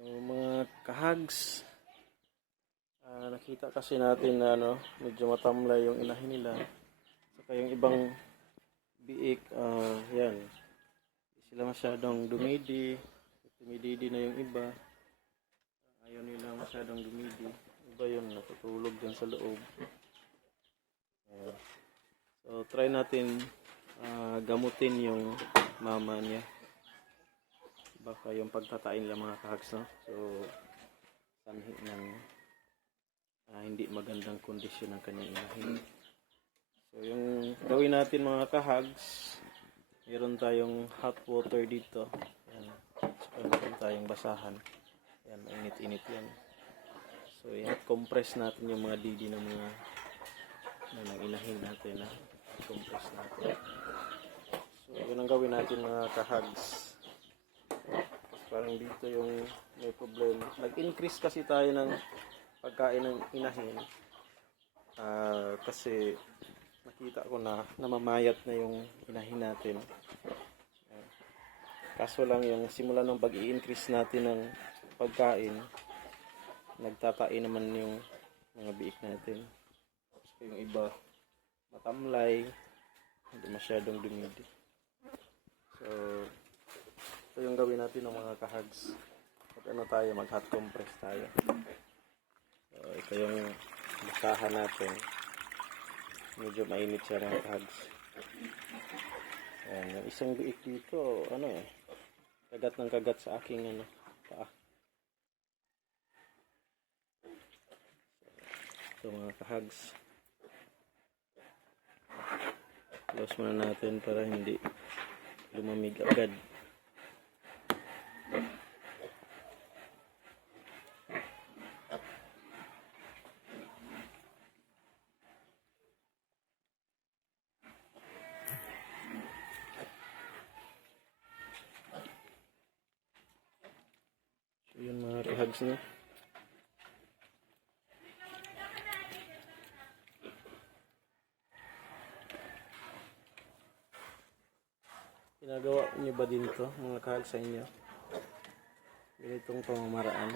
Yung mga kahags. Ah, nakita kasi natin na ano, medyo matamlay yung inahin nila. Saka yung ibang biik, ah, yan. Sila masyadong dumidi. Dumididi na yung iba. Ayaw nila masyadong dumidi. Iba yun, natutulog dyan sa loob. Ah, so, try natin ah, gamutin yung mama niya. Baka yung pagtatain nila mga kahags, no? So, sanhi ng ah, hindi magandang kondisyon ng kanyang inahin. So, yung gawin natin mga kahags, meron tayong hot water dito. Yan. Saka meron tayong basahan. Yan, init-init yan. So, i-hot compress natin yung mga didi ng mga ng inahin natin. Ha? Compress natin. So, yun ang gawin natin mga kahags. Parang dito yung may problema. Nag-increase kasi tayo ng pagkain ng inahin. Ah, kasi nakita ko na namamayat na yung inahin natin. Ah, kaso lang yung simula ng pag increase natin ng pagkain, nagtatain naman yung mga biik natin. So, yung iba, matamlay, hindi masyadong dumidi. Yung gawin natin ng mga kahags. At ano tayo, mag-hot compress tayo. So, ito yung basahan natin. Medyo mainit siya mga kahags. Ayan, yung isang biik dito, ano eh, kagat ng kagat sa aking ano, paa. So, mga kahags. Close muna natin para hindi lumamig agad. So, yun kahags no. Ginagawa niyo ba din to mga kahag sa inyo? Ganitong pamamaraan.